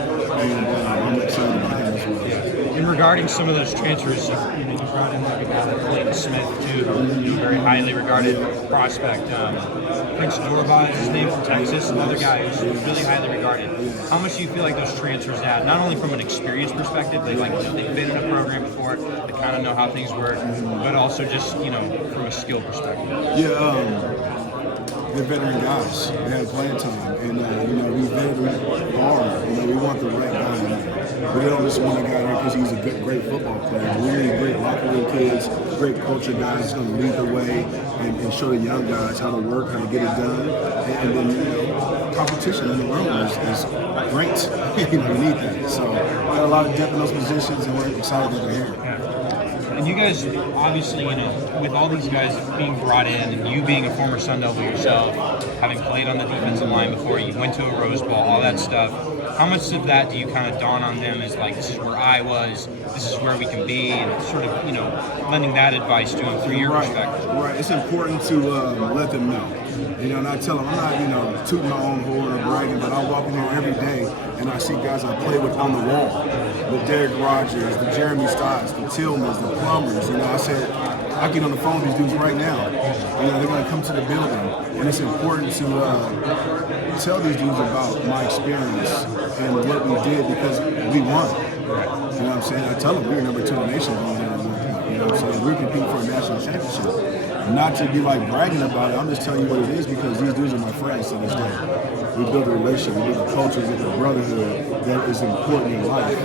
and I'm excited about him as well. And regarding some of those transfers, you brought in like a guy like Clayton Smith too, a very highly regarded prospect. Prince Dorba is his name from Texas, another guy who's really highly regarded. How much do you feel like those transfers add, not only from an experience perspective, they've been in a program before, they kind of know how things work, but also just from a skill perspective? Yeah, they're veteran guys. They have playing time, and we vetted hard. We want the right guy in there. We don't just want a guy here because he's a great football player. We need great locker room kids, great culture guys that's going to lead the way and show the young guys how to work, how to get it done. And then competition in the room is great. We need that. So we got a lot of depth in those positions, and we're excited that they're here. And you guys, obviously, with all these guys being brought in, and you being a former Sun Devil yourself, having played on the defensive line before, you went to a Rose Bowl, all that stuff, how much of that do you kind of dawn on them as like, this is where I was, this is where we can be, and sort of, lending that advice to them through your perspective? Right. It's important to let them know. And I tell them, I'm not, tooting my own horn or bragging, but I walk in here every day and I see guys I play with on the wall. The Derek Rogers, the Jeremy Stotts, the Tillmans, the Plumbers. I said, I get on the phone with these dudes right now. They're going to come to the building. And it's important to tell these dudes about my experience and what we did because we won. You know what I'm saying? I tell them we were number 2 in the nation going there. You know what I'm saying? We're competing for a national championship. Not to be like bragging about it, I'm just telling you what it is because these dudes are my friends to this day. We build a relationship, we build a culture, we build a brotherhood that is important in life.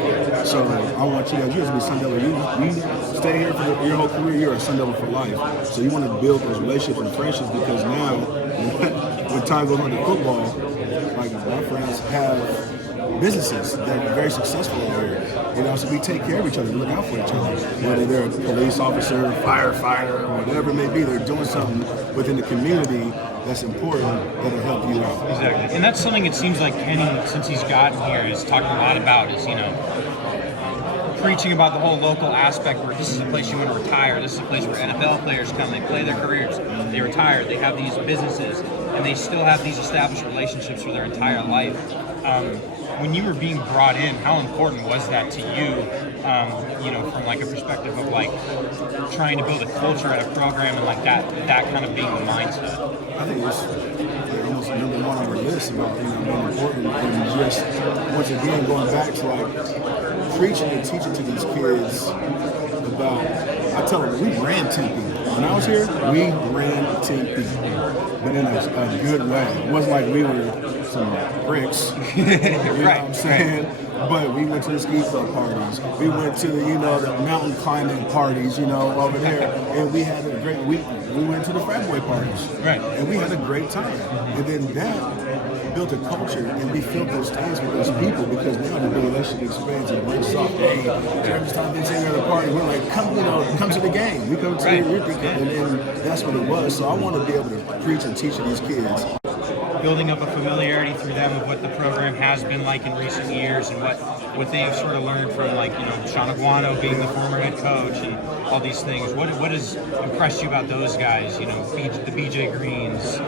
So I want you guys, to be Sun Devil. You stay here for your whole career, you're a Sun Devil for life. So you want to build those relationships and friendships because now, when time goes on to football, like my friends have businesses that are very successful over here. So we take care of each other, we look out for each other. Whether they're a police officer, firefighter, or whatever it may be, they're doing something within the community that's important that'll help you out. Exactly. And that's something it seems like Kenny, since he's gotten here, has talked a lot about is, preaching about the whole local aspect where this is a place you want to retire, this is a place where NFL players come, they play their careers, they retire, they have these businesses, and they still have these established relationships for their entire life. When you were being brought in, how important was that to you, from like a perspective of like trying to build a culture at a program and like that kind of being the mindset? I think it's almost number 1 on our list about being important and just once again going back to like preaching and teaching to these kids about. I tell them we ran Tempe. When I was here, we ran Tempe, but in a good way. It wasn't like we were some bricks, you know what I'm saying? But we went to the ski club parties. We went to the mountain climbing parties, over there, and we had a great week. We went to the frat boy parties, right? And we had a great time. And then that built a culture, and we filled those stands with those people because we had a good relationship experience and breaks off. Hey, every time they say at a party, we're like, come to the game. We come to and that's what it was. So I want to be able to preach and teach these kids. Building up a familiarity through them of what the program has been like in recent years and what they've sort of learned from Sean Aguano being the former head coach and all these things. What has impressed you about those guys, the BJ Greens?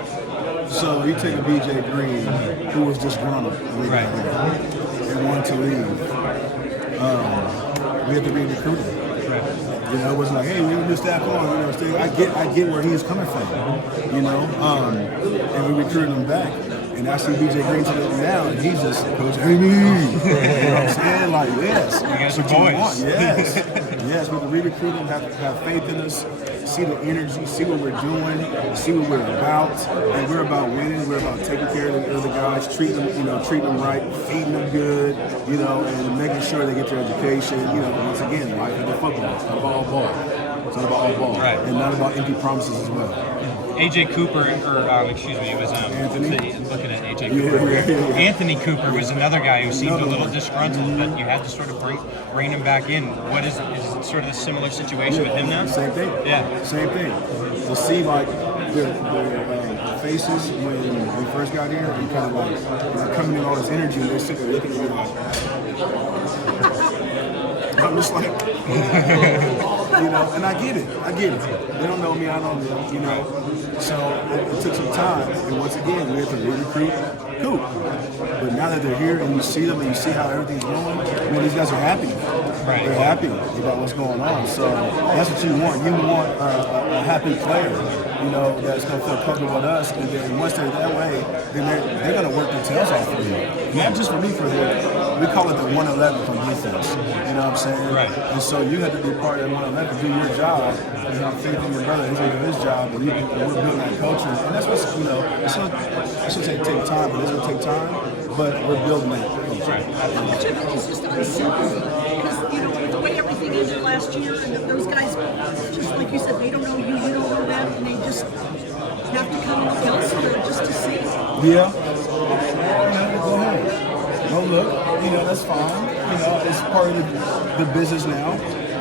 So you take a BJ Green who was just grown up and wanted to leave. We had to re-recruit him. It wasn't like, hey, we need new staff on. I get where he's coming from. And we recruited him back. And I see BJ Green now, and he's just Coach Amey. You know what I'm saying? Like, yes. You guys are boys. Yes. Yes, we can re-recruit him, have faith in us, see the energy, see what we're doing, see what we're about. And we're about winning. We're about taking care of the guys, treating them right, feeding them good, and making sure they get their education. Once again, life in the football. It's not about all ball. It's not about all ball. Right. And not about empty promises as well. AJ Cooper, it was Anthony. Looking at AJ Cooper. Yeah. Anthony Cooper was another guy who seemed a little disgruntled, but you had to sort of rein him back in. Is it sort of a similar situation with him now? Same thing. Yeah. Same thing. To see like their faces when we first got here, and kind of like coming in all this energy, and they're sitting there looking at me like, I'm just like, and I get it. They don't know me, I don't know them, So it took some time, and once again, we had to re-recruit recoup. But now that they're here and you see them and you see how everything's going, I mean, these guys are happy. Right. They're happy about what's going on. So that's what you want. You want a happy player, you know, that's going to feel comfortable with us. And then once they're that way, then they're going to work their tails off for you. Not just for me, for them. We call it the 111 from defense. You know what I'm saying? Right. And so you have to be part of that 111, do your job, and have faith in your brother. He's going to do his job, and we're building that culture. And that's what's, you know, I shouldn't say take time, but it's going to take time. But we're building that culture. Right. How much of it is just uncertainty? Because, you know, with the way everything ended last year, and those guys, just like you said, they don't know you, you don't know them, and they just have to come and tell somebody just to see. Yeah. Go ahead. Go look. You know, that's fine. You know, it's part of the business now.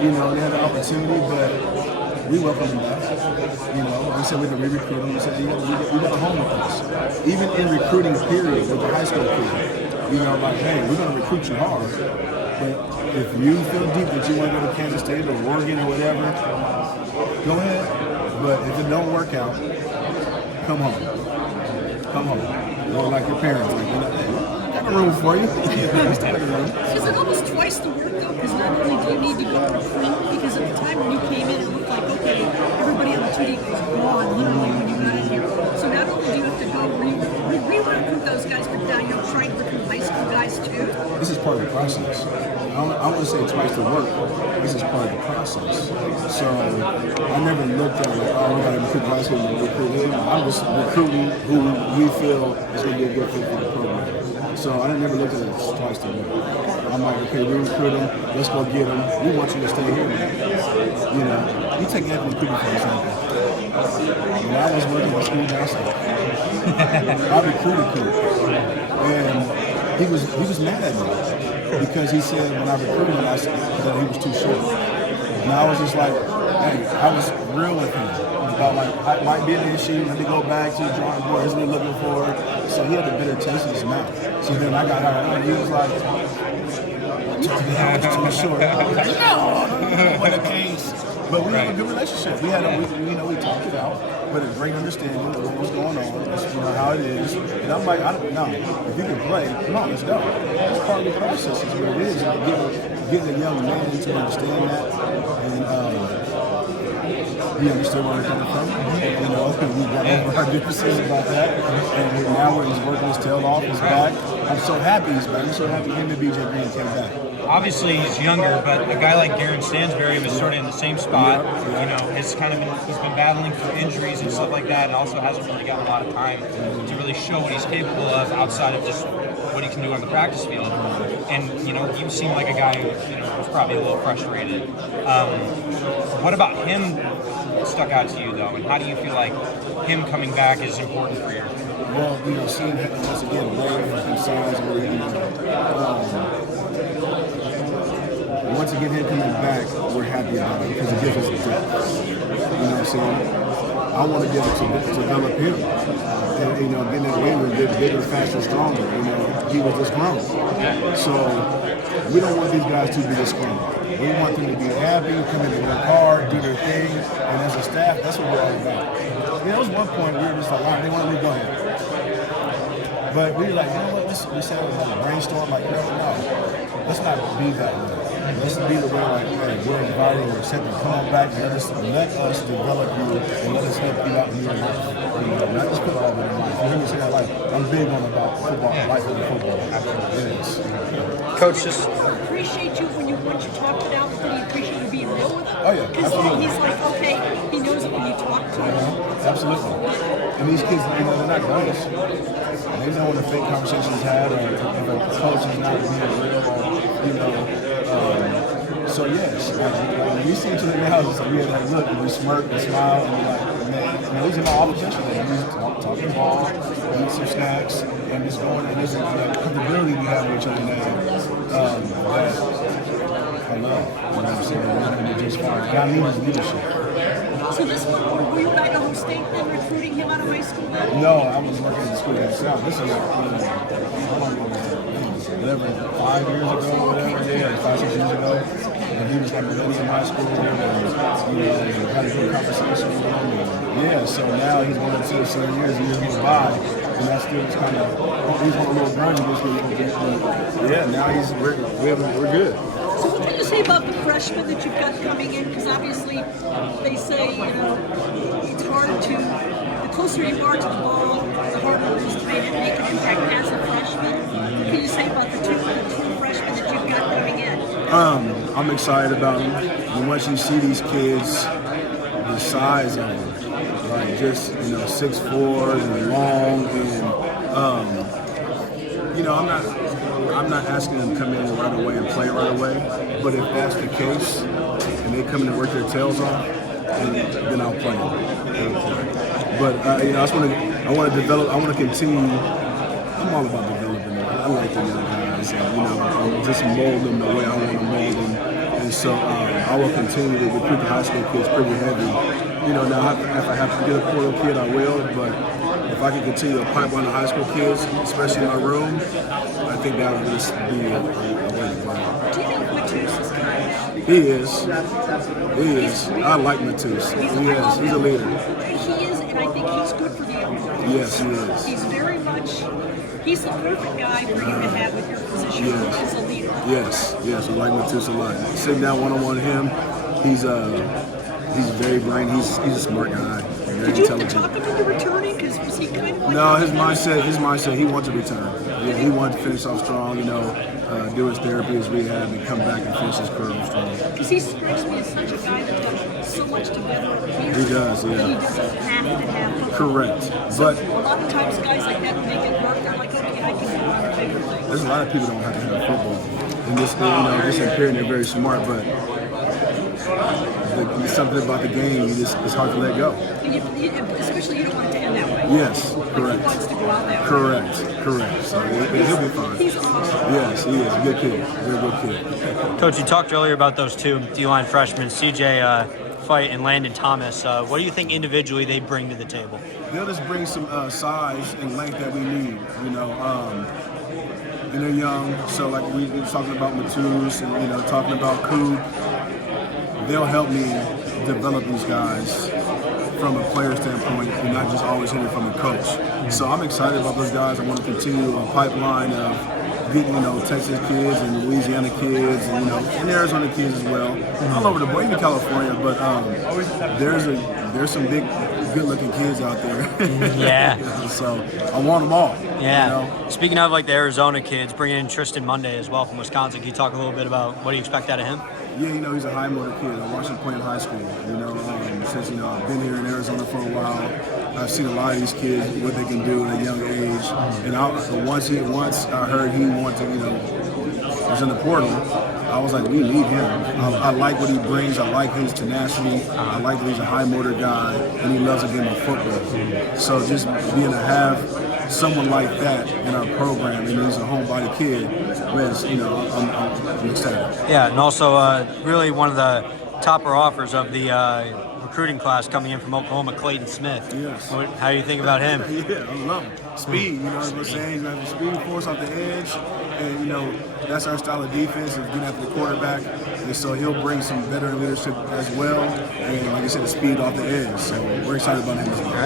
You know, they have the opportunity, but we welcome them back. You know, we said we can re-recruit them. We said, you got a home with us. Even in recruiting period with the high school kid, you know, like, hey, we're going to recruit you hard. But if you feel deep that you want to go to Kansas State or Oregon or whatever, go ahead. But if it don't work out, come home. Come home. Or like your parents, like, you know, hey, I have a room for you. Is it almost twice the work though? Because not only do you need to go recruit, because at the time when you came in, it looked like, okay, everybody on the 2D was gone literally when you got in here. So not only do you have to go re-recruit those guys, but now you're trying to recruit high school guys too. This is part of the process. I wouldn't say twice the work. This is part of the process. So I never looked at like, oh, we got to recruit high school and recruit him. I'm just recruiting who we feel is going to be a good fit for the program. So I never looked at it as twice the work. I'm like, okay, we recruit them. Let's go get them. We want you to stay here. You know, you take Anthony Cooper for example. When I was working at school downstairs, I recruited Cooper, and he was mad at me because he said when I recruited him, I said that he was too short. And I was just like, hey, I was real with him about like, I might be an issue. Let me go back to the drawing board. Here's what we're looking for. So he had a bitter taste in his mouth. So then I got hired on. He was like, I was too short. I was like, no, what a case. But we have a good relationship. We talked it out, but a great understanding of what was going on, you know, how it is. And I'm like, I don't know. If you can play, come on, let's go. That's part of the process is what it is. And getting a young man to understand that. And he understood where we're coming from. You know, we got over our differences about that. And now he's working his tail off, he's back. I'm so happy he's back. I'm so happy him and BJ Green came back. Obviously he's younger, but a guy like Garen Stansberry was sort of in the same spot. You know, he's been battling for injuries and stuff like that, and also hasn't really gotten a lot of time to really show what he's capable of outside of just what he can do on the practice field. And you know, you seem like a guy who was probably a little frustrated. What about him stuck out to you though, and how do you feel like him coming back is important for you? Well, you know, seeing him once again, weight, size, once again, him coming back, we're happy about it because it gives us a depth. You know what I'm saying? I want to be able to develop him. And, you know, getting that weight room, get bigger, faster, stronger. You know, he was just grown. So we don't want these guys to be disgruntled. We want them to be happy, come in and work hard, do their thing. And as a staff, that's what we're all about. You know, there was one point we were just like, all right, they want to leave, go ahead. But we were like, you know what, we said it was like a brainstorm, like, no, let's not be that way. Let's be the way like, hey, we're inviting or accepting, come on back, let us develop you and let us help you out in your life. You know, not just put all of it in life. You hear me say that, like, I'm big on about football, life of football. Yes. Coach, just Appreciate you when you talked it out, but he appreciate you being real with him. Oh yeah, Because absolutely. he's like, okay, he knows it when you talk to him. Absolutely. And these kids, you know, they're not dummies. They know when a fake conversation is had or if a coach is not being real or, you know. So yes, when we see each other now, it's like we had like look and we smirk and smile and we're like, man, you know, these are my opposition. We just talking ball, eat some snacks, and just going and there's a comfortability we have with each other now. That I love. You know what I'm saying? We're going to just fine. What I mean is leadership. So this one, were you back at Ohio State then recruiting him out of high school then? No, I was working at the school down south. This is whatever, 5 years ago, whatever, yeah, 5, 6 years ago. And he was like really in high school and, you know, had a good conversation with him. And, yeah, so now he's going to the senior years, the years goes by. and that's still kind of he's on a little burn this week. Yeah, now we're good. So what can you say about the freshmen that you've got coming in? Because obviously they say, it's harder the closer you are to the ball, the harder it is to make an impact as a freshman. What can you say about the two freshmen that you've got coming in? I'm excited about them. And once you see these kids, the size of them, like just 6'4" and long, and I'm not asking them to come in right away and play right away. But if that's the case, and they come in and work their tails off, then I'll play them. But I want to develop. I want to continue. I'm all about developing them. I like the young guys, and just mold them the way I want to mold them. And so I will continue to recruit the high school kids pretty heavy. Now if I have to get a portal kid, I will. But if I can continue to pipeline the high school kids, especially in my room, I think that would just be a way to play. Do you think Matus is kind of? He is. I like Matus. He is. He's a leader. He is, and I think he's good for the young girls. Yes, he is. He's very much. He's the perfect guy for you to have with your position as a leader. Yes, I like Matus a lot. Sitting down one-on-one with him, he's very brainy. He's a smart guy. Very Did you have to intelligent. talk him into returning? Because was he kind of like... No, his mindset, he wants to return. Yeah, he wanted to finish off strong, do his therapy, his rehab, and come back and finish his career strong. Because he strikes me as such a guy that does so much to better appear. He does, yeah. He doesn't have to have football. Correct. So But a lot of times guys like that, when they get hurt, they're like, okay, I can go on to bigger things. there's a lot of people that don't have to have football. And just in period, they're very smart, but there's something about the game, it's hard to let go. Especially you don't want it to end that way. Yes, correct. He wants to go out that way. Correct. So he'll be fine. He's awesome. Yes, he is. Good kid. Very good kid. Coach, you talked earlier about those two D-line freshmen, CJ Fight and Landon Thomas. What do you think individually they bring to the table? They'll just bring some size and length that we need, and they're young, so like we were talking about Matus and talking about Coop, they'll help me develop these guys from a player standpoint and not just always hearing from a coach. So I'm excited about those guys. I want to continue a pipeline of getting Texas kids and Louisiana kids and Arizona kids as well, all over the board, even California. But there's some big, good-looking kids out there. Yeah. So I want them all. Yeah. Speaking of the Arizona kids, bringing in Tristan Monday as well from Wisconsin. Can you talk a little bit about what do you expect out of him? Yeah, he's a high motor kid. I watched him play in high school. Since I've been here in Arizona for a while, I've seen a lot of these kids what they can do at a young age. And once I heard he wanted to, was in the portal, I was like, we need him. I like what he brings. I like his tenacity. I like that he's a high motor guy, and he loves the game of football. So just being to have someone like that in our program, and he's a homebody kid, I'm excited. Yeah, and also really one of the topper offers of the recruiting class coming in from Oklahoma, Clayton Smith. Yes. How do you think about him? Yeah, I love him. Speed, as we're saying, he's going to have the speed force off the edge, and that's our style of defense, is getting after the quarterback, and so he'll bring some veteran leadership as well, and like I said, the speed off the edge. So we're excited about him as well.